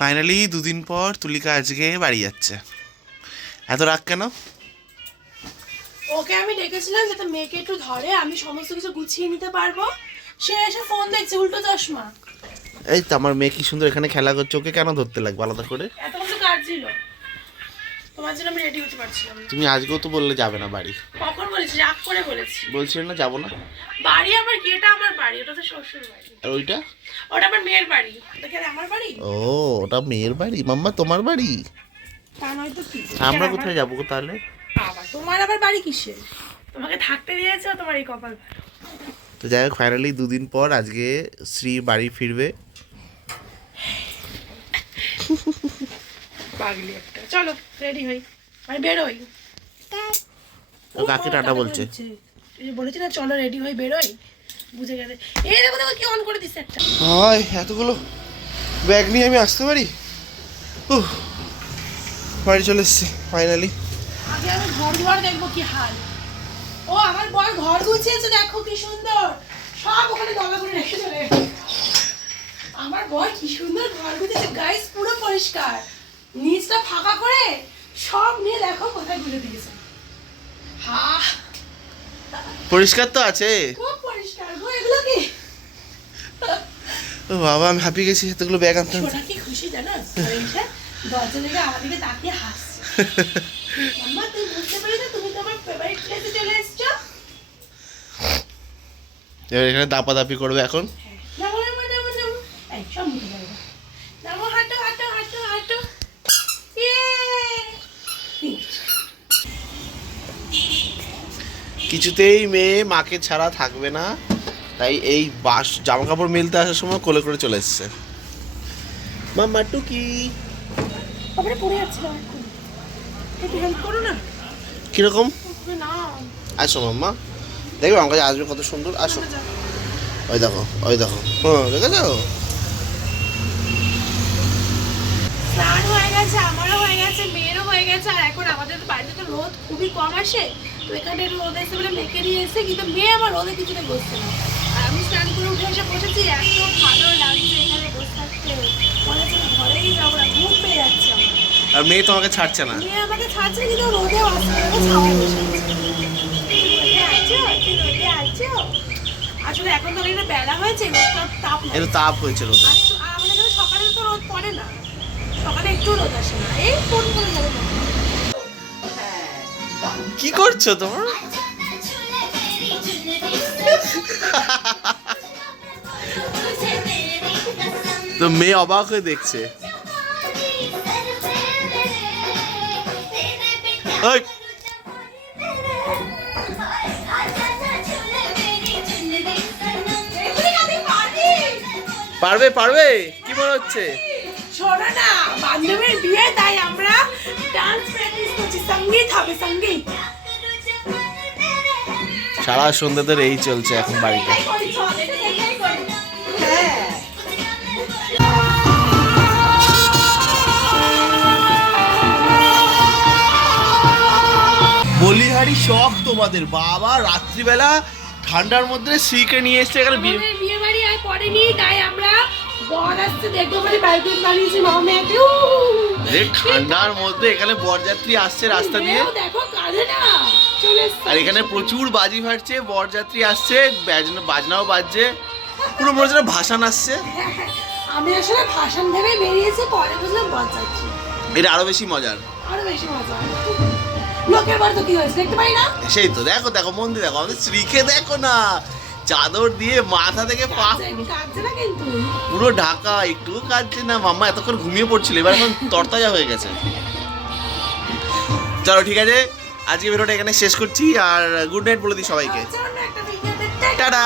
Finally দুদিন পর তুলিকা আজকে বাড়ি যাচ্ছে। এত রাগ কেন? ওকে আমি ডেকেছিলাম যাতে মেয়েকে একটু ধরে আমি সমস্ত কিছু গুছিয়ে নিতে পারব। সে এসে ফোন দেখছে উল্টো চশমা। এই তো আমার মেয়ে কি সুন্দর এখানে খেলা করছে ওকে কেন ধরতে লাগবে? আলাদা করে? এত কিছু কাজ ছিল? তোমার জন্য আমি রেডি হতে পারছিলাম না। তুমি আজকেও তো বললে যাবে না বাড়ি। কখন বলেছি রাগ করে বলেছি। বলছিলে না যাব না? বাড়ি আমার কি? এটা আমার বাড়ি ওটা তো শ্বশুর বাড়ি। আর ওইটা? ওটা আমার মেয়ের বাড়ি। ওটা কি আমার বাড়ি? ও ওটা মেয়ের বাড়ি? মাম্মা তোমার বাড়ি? তা নয় তো কি? আমরা কোথায় যাব তাহলে? বাবা তোমার আবার বাড়ি কিসে তোমাকে থাকতে দিয়েছে তোমার এই কপাল তো যাই হোক ফাইনালি দুদিন পর আজকে শ্রী বাড়ি ফিরবে। পাগলি একটা। চলো রেডি হই। আমি বেরোই। ও কাকে টাটা বলছে। এই যে বলেছি না চলো রেডি হই বেরোই। বুঝে গেলে এই দেখো দেখো কি অন করে দিচ্ছে একটা। হয় এতগুলো ব্যাগ নিয়ে আমি আসতে পারি? উহ, বাড়ি চলে এসছি ফাইনালি আগে আমি ঘর দুয়ার দেখব কি হাল। ও আমার বর ঘর গুছিয়েছে দেখো কি সুন্দর। সব ওখানে গলা করে রেখে চলে আমার বর কি সুন্দর ঘর গুছিয়েছে। গাইস পুরো পরিষ্কার। নিচটা ফাঁকা করে সব নিয়ে দেখো কোথায় গুলে দিয়েছে? হা। পরিষ্কার তো আছে। খুব পরিষ্কার গো এগুলো কি? ও বাবা আমি হাঁপিয়ে গেছি এতগুলো ব্যাগ আনতে। ছোটা কি খুশি জানো? দরজা থেকে আমার দিকে তাকিয়ে হাসছে। মাম্মা তুমি বুঝতে পারি না তুমি তোমার ফেভারিট প্লেসে চলে এসছো? এবার এখানে দাপাদাপি করবে এখন? হ্যাঁ কিছুতেই মেয়ে মাকে ছাড়া থাকবে না। তাই এই বাস জামা কাপড় মেলতে আসার সময় কোলে করে চলে এসছে। মাম্মা টুকি। তারপরে পড়ে যাচ্ছিলাম একটু হেল্প করো না। কীরকম? আসো মাম্মা। দেখবে আমার কাছে আসবে কত সুন্দর। আসো। ওই দেখো ওই দেখো। হ্যাঁ দেখেছ? স্নান হয়ে গেছে আমারও হয়ে গেছে মেয়েরও হয়ে গেছে আর এখন আমাদের বাড়িতে তো রোদ খুবই কম আসে। তো এখানে একটু রোদ এসে বলে মেয়েকে নিয়ে এসে কিন্তু মেয়ে আমার রোদে কিছুতে বসছে না। আর আমি স্নান করে উঠে এসে বসেছি এত ভালো লাগছে এখানে বসে থাকতে। মনে হচ্ছে ঘরেই যাব না ঘুম পেয়ে যাচ্ছে আমার। আর মেয়ে তোমাকে ছাড়ছে না? মেয়ে আমাকে ছাড়ছে কিন্তু রোদেও আসছে না, ছাওয়ায় বসে আসলে এখন তো অনেকটা বেলা হয়েছে রোদটার তাপ। একটু তাপ হয়েছে রোদে। আমাদের সকালে তো রোদ পড়ে না। সকালে একটু রোদ আসে না। এই ফোন করে যাবে কি করছ তোমার? তো মেয়ে অবাক হয়ে দেখছে। পারবে পারবে? কি মনে হচ্ছে? শোনো না বান্ধবীর বিয়ে তাই আমরা ডান্স প্র্যাকটিস করছি। সংগীত হবে সংগীত। সারা সন্ধ্যে ধরে এই চলছে এখন বাড়িতে। বলিহারি শখ তোমাদের। বাবা রাত্রিবেলা ঠান্ডার মধ্যে শ্রীকে নিয়ে এসছে এখানে বিয়ে বাড়ি আর পড়েনি তাই আমরা বর আসছে দেখব বলে ব্যালকনি বানিয়েছি মামা একটু। রে, ঠান্ডার মধ্যে এখানে বরযাত্রী আসছে রাস্তা দিয়ে। দেখো কাঁদে না আর এখানে প্রচুর বাজি ফাটছে বরযাত্রী আসছে বাজনা- বাজনাও বাজছে। পুরো মনে হচ্ছে ভাসান আসছে। আমি আসলে ভাষণ ভেবে বেরিয়েছি পরে বুঝলাম বাঁচাচ্ছি এটা আরও বেশি মজার। আরও বেশি মজা। লোকের তো কি হয়েছে দেখতে পাই না? সেই তো দেখো দেখো মন্দির দেখো আমাদের শ্রীকে দেখো না। চাদর দিয়ে মাথা থেকে পা পুরো ঢাকা একটু কাঁদছে না। মাম্মা এতক্ষণ ঘুমিয়ে পড়ছিল এবার এখন তরতাজা হয়ে গেছে। চলো ঠিক আছে? আজকে ভিডিওটা এখানে শেষ করছি আর গুড নাইট বলে দিই সবাইকে। টাটা!